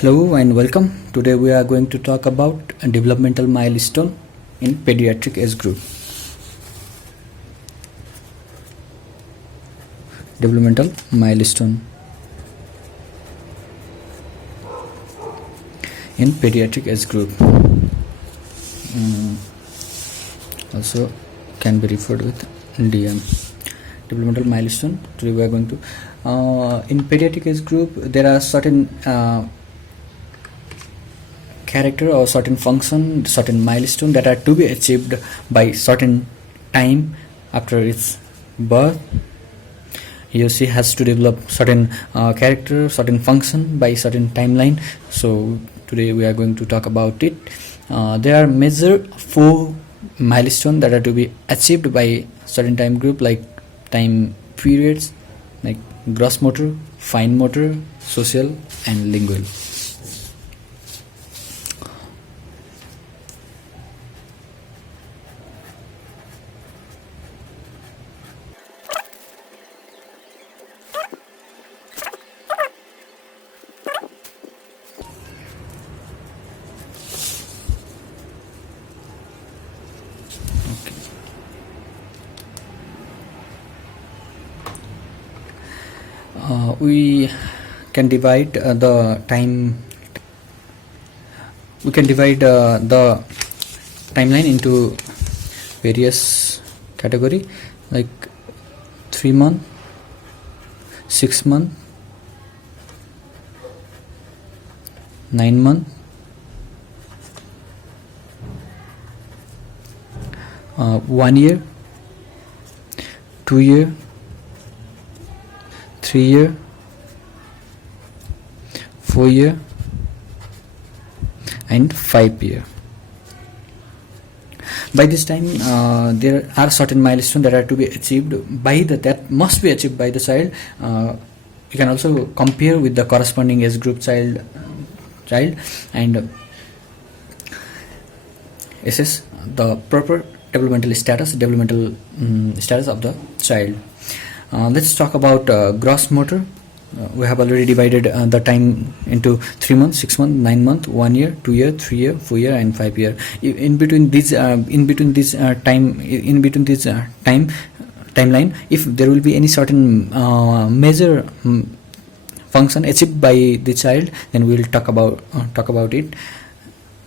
Hello and welcome. Today we are going to talk about a developmental milestone in pediatric age group. Developmental milestone in pediatric age group. Also can be referred with DM. Developmental milestone. Today we are going to in pediatric age group there are certain character or certain function, certain milestone that are to be achieved by certain time after its birth. He or she has to develop certain character, certain function by certain timeline. So today we are going to talk about it. There are major 4 milestones that are to be achieved by certain time group, like time periods, like gross motor, fine motor, social and lingual. We can divide the timeline into various category, like 3 month, 6 month, 9 month, 1 year, 2 year, 3 year, 4 year and 5 year. By this time there are certain milestones that are to be achieved that must be achieved by the child. You can also compare with the corresponding age group child and assess the proper developmental status of the child. Let's talk about gross motor. We have already divided the time into 3 months, 6 months, 9 months, 1 year, 2 year, 3 year, 4 year and 5 year. In between this timeline, if there will be any certain major function achieved by the child, then we will talk about it.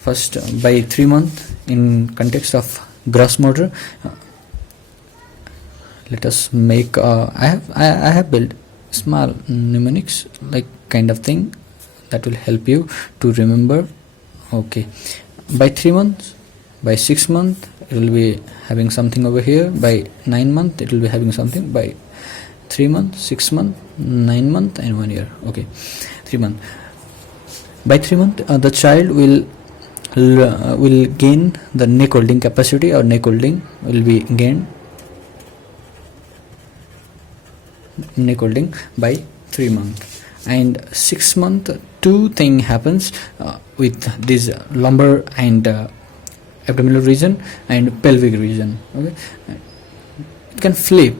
First, by 3 months, in context of gross motor, let us make I have built small mnemonics like kind of thing that will help you to remember. Okay, by 3 months, by 6 months it will be having something over here, by 9 months it will be having something, by 3 months, 6 months, 9 months and 1 year. Okay, 3 months. By 3 months the child will gain the neck holding capacity, or neck holding will be gained by 3 months. And 6 months, 2 thing happens with this lumbar and abdominal region and pelvic region. Okay, it can flip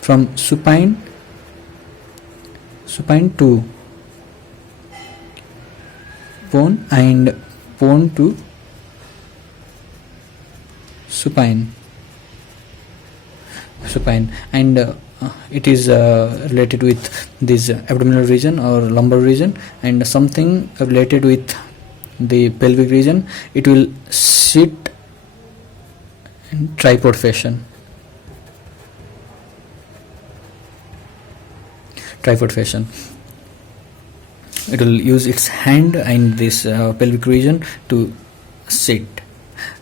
from supine to prone and prone to supine, and it is related with this abdominal region or lumbar region, and something related with the pelvic region. It will sit in tripod fashion. It will use its hand and this pelvic region to sit,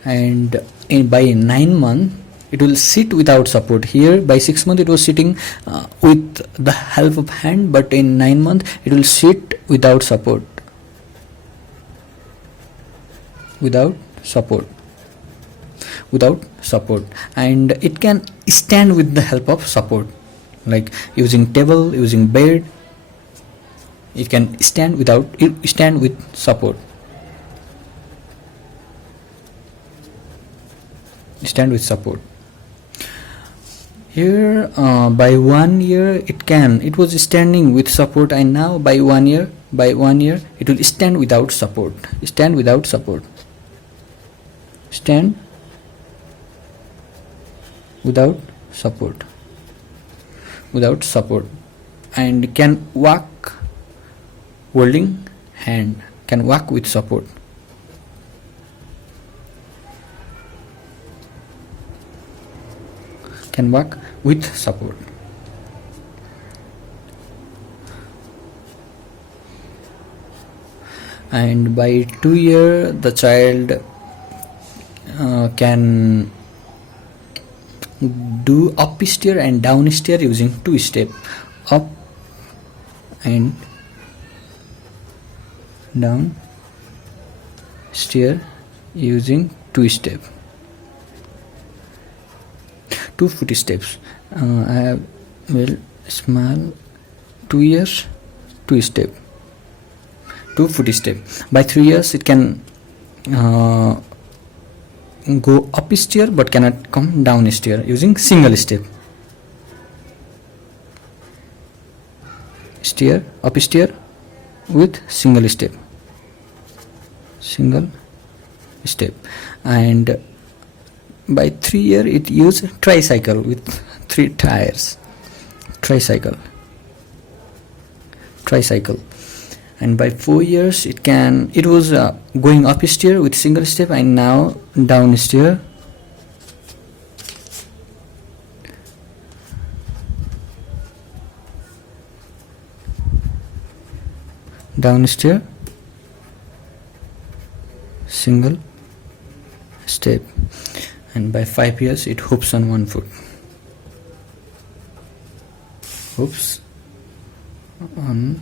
and by 9 months it will sit without support. Here by 6 months it was sitting with the help of hand, but in 9 months it will sit without support. And it can stand with the help of support, like using table, using bed. It can stand with support. Here by 1 year it was standing with support, and now by 1 year it will stand without support. Stand without support. Stand without support. Without support. And can walk holding hand. Can walk with support. Can walk with support. And by 2 years the child can do up stair and down stair using 2 step. Up and down stair using 2 step. 2 foot steps. I have small 2 years 2 step. 2 foot step. By 3 years it can go up stair but cannot come down stair using single step. Stair, up stair with single step. Single step. And by 3 years it use tricycle with 3 tires. Tricycle. And by 4 years it was going up stair with single step, and now down stair. Down stair, single step. And by 5 years it hoops on 1 foot. Hoops on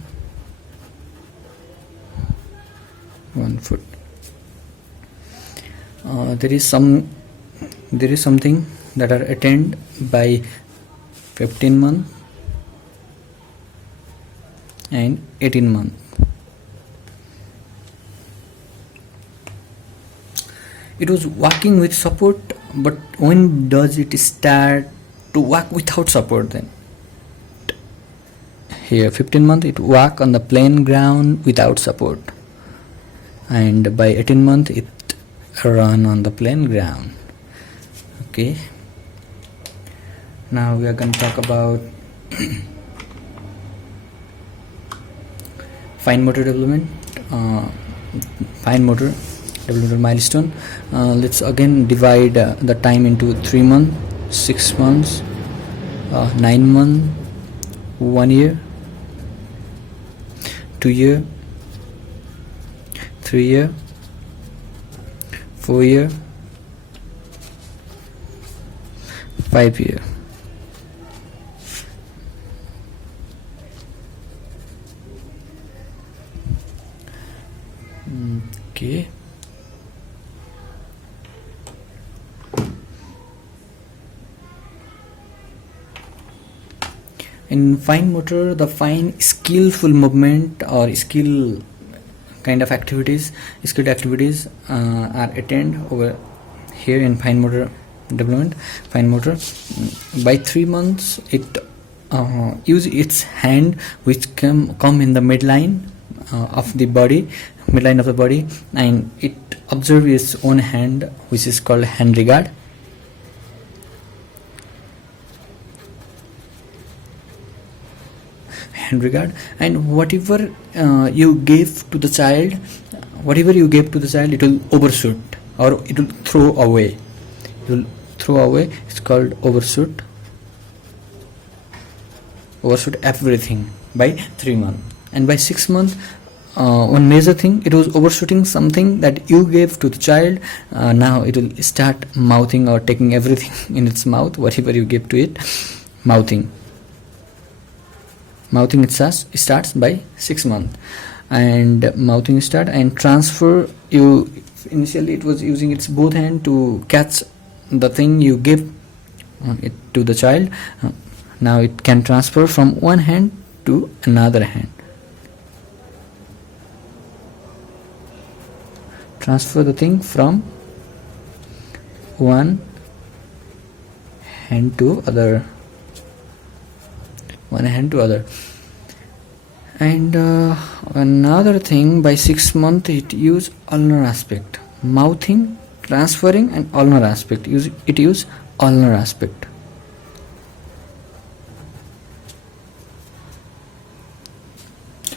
1 foot. There is something that are attained by 15 months and 18 months. It was walking with support, but when does it start to walk without support then? Here 15 months it walk on the plain ground without support, and by 18 months it run on the plain ground. Okay, now we are going to talk about fine motor development. Fine motor developmental milestone. Let's again divide the time into 3 months, 6 months, 9 months, 1 year, 2 year, 3 year, 4 year, 5 year. Okay. In fine motor, the fine skillful movement or skilled activities are attained over here in fine motor development. Fine motor, by 3 months it use its hand, which come in the midline of the body, and it observe its own hand, which is called hand regard. And whatever you gave to the child, it will overshoot or it will throw away. It's called overshoot everything by 3 months. And by 6 months, one major thing, it was overshooting something that you gave to the child. Now it will start mouthing or taking everything in its mouth, whatever you gave to it. Mouthing it starts by 6 months. And mouthing start and transfer. Initially it was using its both hand to catch the thing you give it to the child. Now it can transfer from one hand to another hand. Transfer the thing from one hand to other one hand to other. And another thing, by 6 months it use ulnar aspect, mouthing, transferring, and ulnar aspect. It use ulnar aspect.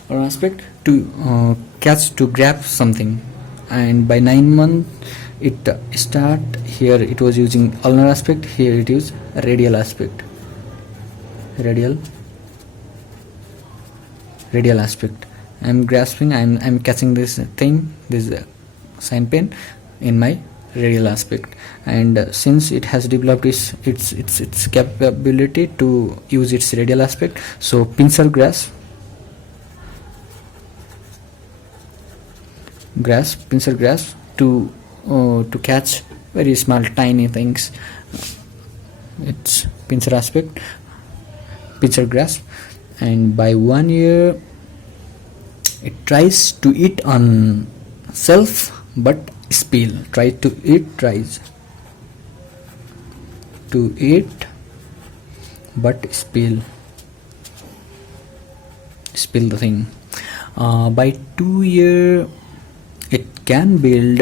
Ulnar aspect to catch, to grab something. And by 9 months it start, here it was using ulnar aspect, here it is radial aspect, radial aspect. I'm grasping, I'm catching this thing, this sign pen in my radial aspect. And since it has developed its capability to use its radial aspect, so pincer grasp, to catch very small tiny things. It's pincer aspect, pincer grasp. And by 1 year it tries to eat on self but spill, tries to eat but spill the thing. By 2 year it can build,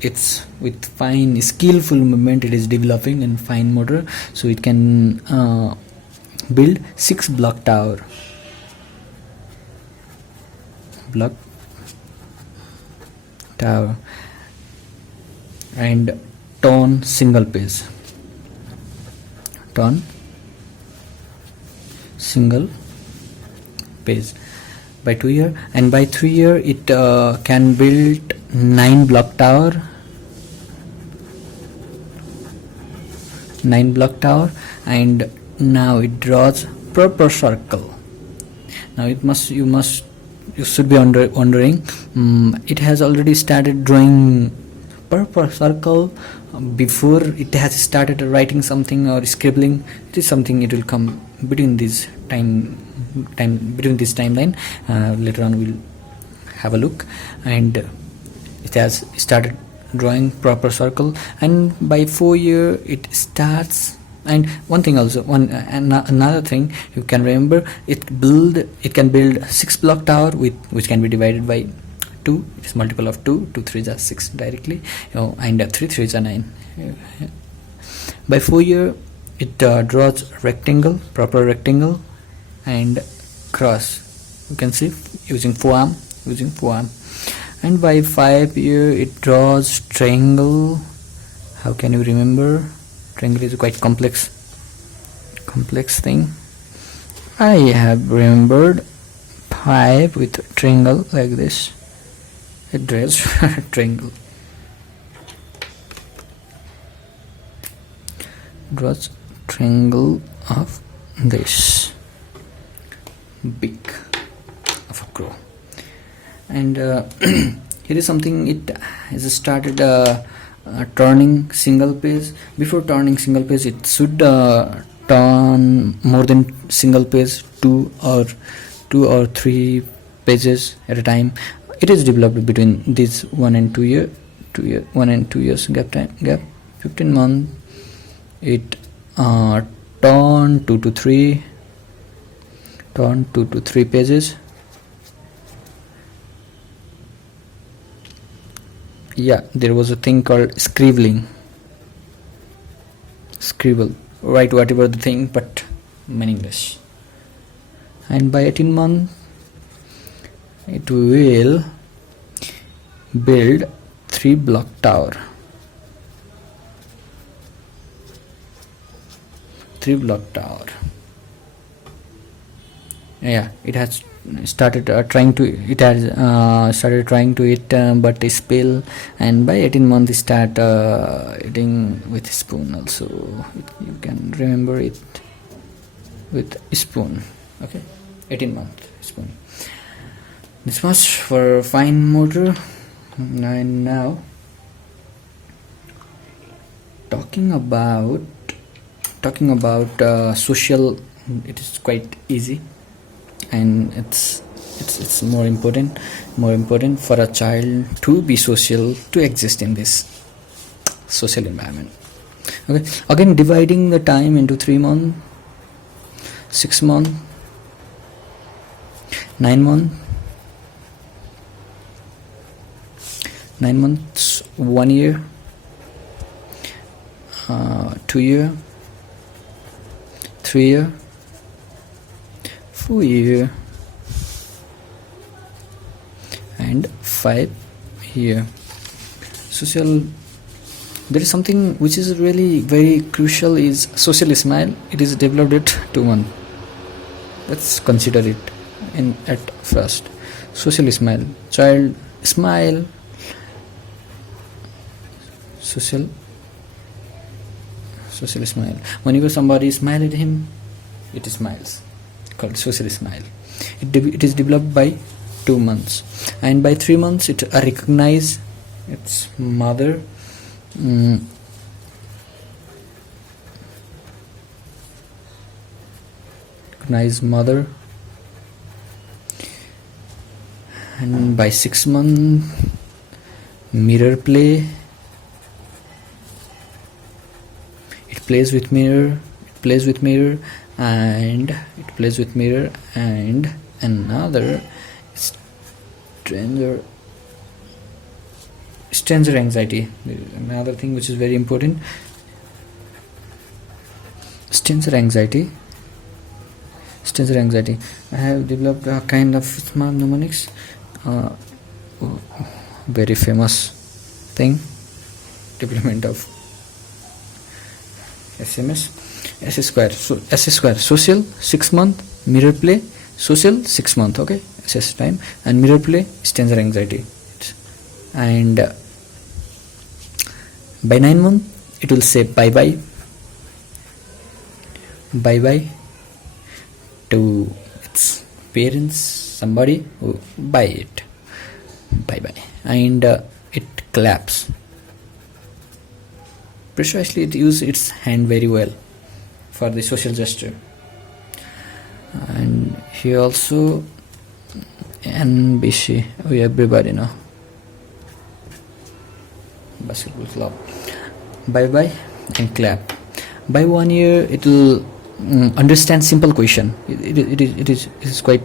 it's with fine skillful movement, it is developing in fine motor, so it can build 6 block tower, and turn single page, by 2 year. And by 3 year it can build 9 block tower, and now it draws proper circle. Now you should be wondering, it has already started drawing proper circle before it has started writing something or scribbling. It is something, it will come between this between this timeline. Later on we'll have a look. And it has started drawing proper circle. And by 4 year it starts. And one thing also, another thing you can remember, it can build 6 block tower which can be divided by 2. It is multiple of 2. 2 3s are 6 directly, and 3 3s are 9. By 4 year it draws rectangle, proper rectangle, and cross. You can see using forearm. And by 5 year it draws triangle. How can you remember? Triangle is a quite complex thing. I have remembered 5 with triangle like this. It draws triangle. Draws triangle of this beak of a crow. And here is something, it has started turning single page. Before turning single page it should turn more than single page, 2 or 3 pages at a time. It is developed between this 1 and 2 years gap. 15 months it turn 2 to 3 pages. Yeah, there was a thing called scribble, write whatever the thing but meaningless. And by 18 months it will build 3 block tower, yeah. It has started trying to eat but spill. And by 18 months it start eating with spoon also. You can remember it with spoon. Okay, 18 months spoon. This much for fine motor. And now talking about social, it is quite easy, and it's more important for a child to be social, to exist in this social environment. Okay, again dividing the time into 3 months, 6 months, 9 months, 1 year, 2 year, 3 year, 4 year, and 5 year. Social, there is something which is really very crucial, is social smile. It is developed at 2 months. Let's consider it at first. Social smile, child smile, social smile. Whenever somebody smile at him, it smiles, called social smile. It is developed by 2 months, and by 3 months it recognize its mother. Recognize mother, and by 6 months mirror play. It plays with mirror, and another stranger anxiety. Another thing which is very important, stranger anxiety. I have developed a kind of smart mnemonics, very famous thing, development of SMS. S square. So S square, social 6 month, mirror play, social 6 month, okay, SS time, and mirror play, stranger anxiety. And by 9 month it will say bye bye to its parents, somebody who buy it, bye bye, and it claps precisely. It uses its hand very well for the social gesture. And here also NBC, we everybody know, basketball club, bye bye and clap. By 1 year it will understand simple question. It is quite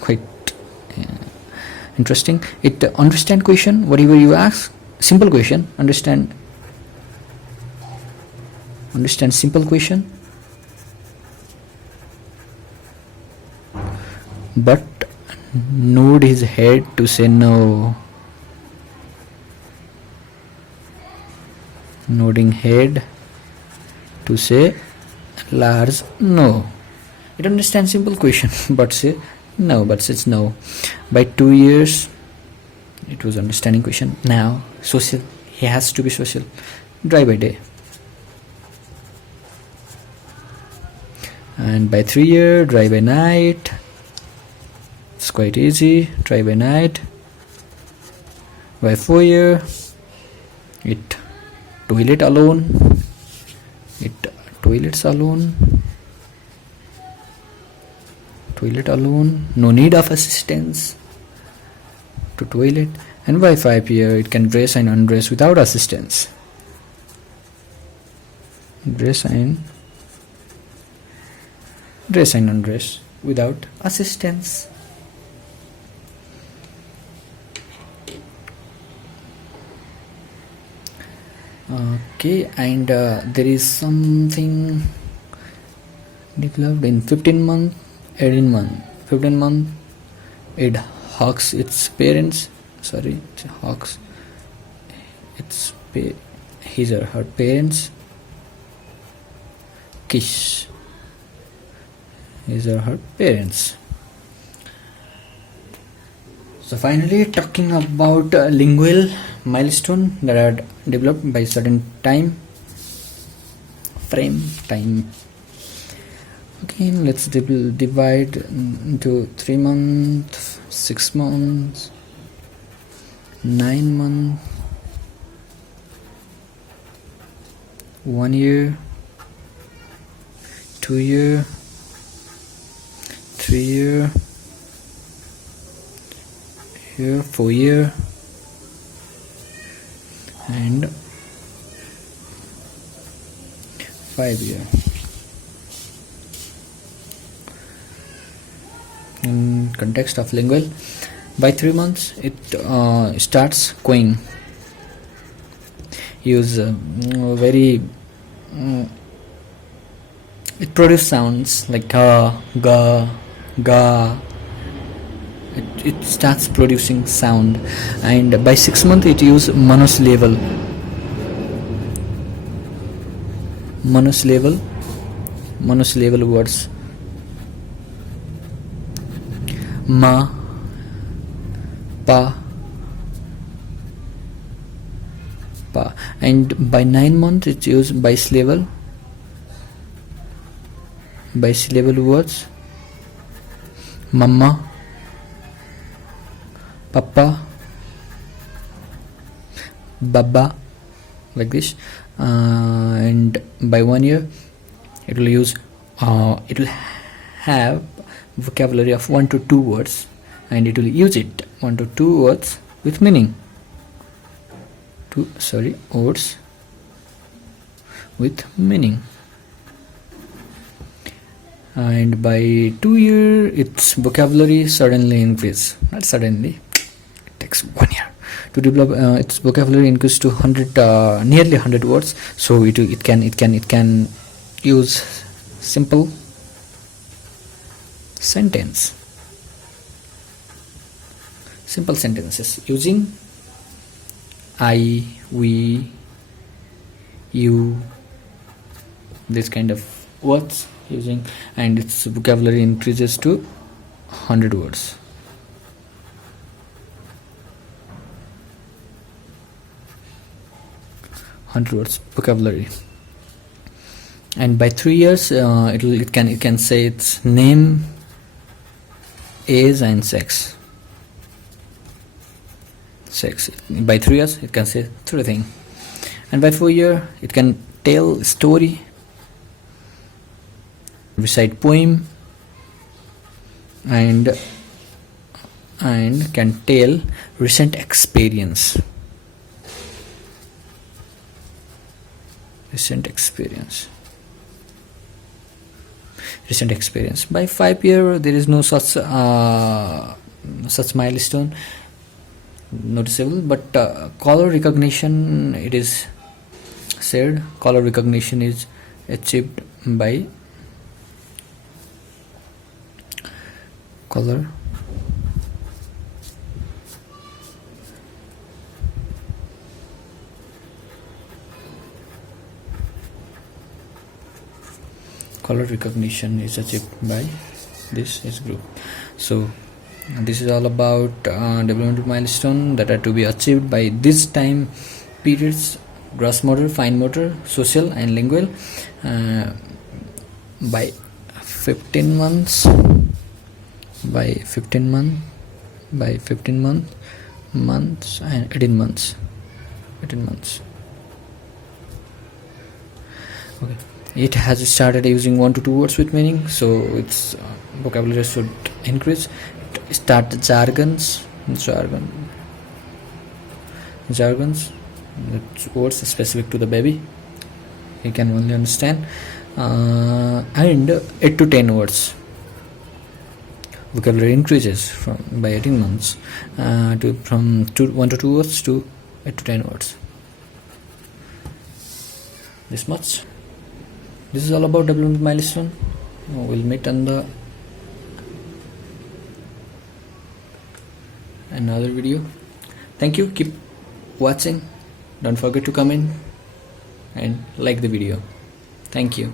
quite interesting. It understand question, whatever you ask, simple question, understand simple question, but nod his head to say no. Nodding head to say large no. It understands simple question but say no, but says no. By 2 years it was understanding question. Now social, he has to be social, dry by day. And by 3 years, dry by night. It's quite easy, dry by night. By 4 years it toilet alone, it toilets alone, no need of assistance to toilet. And by 5 years it can dress and undress without assistance. Dress and undress without assistance. Okay, and there is something developed in 15 month, 18 month. 15 month it hugs its parents, his or her parents, kiss his or her parents. So finally, talking about lingual milestone that are developed by certain time frame. Okay, let's divide into 3 months, 6 months, 9 months, 1 year, 2 year, 3 year, 4 year, and 5 year. context of lingual. By 3 months it starts going, use very it produces sounds like ga, ga, ga. It starts producing sound. And by 6 months it use monosyllable words. Ma, pa, pa. And by 9 months it use bisyllable words. Mama, papa, baba, like this. And by 1 year it will use it will have vocabulary of 1 to 2 words, and it will use it 1 to 2 words with meaning. Words with meaning. And by 2 years its vocabulary suddenly increase. Not suddenly, it takes 1 year to develop its vocabulary increase to 100 nearly 100 words. So it can use simple sentences using I, we, you, this kind of words using, and its vocabulary increases to 100 words. Vocabulary. And by 3 years it can say its name, age and sex. By 3 years it can say 3 things. And by 4 years it can tell story, recite poem, and can tell recent experience. By 5 years there is no such milestone noticeable, but color recognition, it is said color recognition is achieved by color recognition is achieved by this group. So this is all about developmental milestone that are to be achieved by this time periods: gross motor, fine motor, social and lingual. By 15 months and 18 months. Okay, it has started using 1 to 2 words with meaning, so its vocabulary should increase. Start jargons, that's words specific to the baby, he can only understand. And 8 to 10 words. Vocabulary increases by 18 months from 1 to 2 words to 8 to 10 words. This much. This is all about developmental milestone. We'll meet on the another video. Thank you. Keep watching. Don't forget to comment and like the video. Thank you.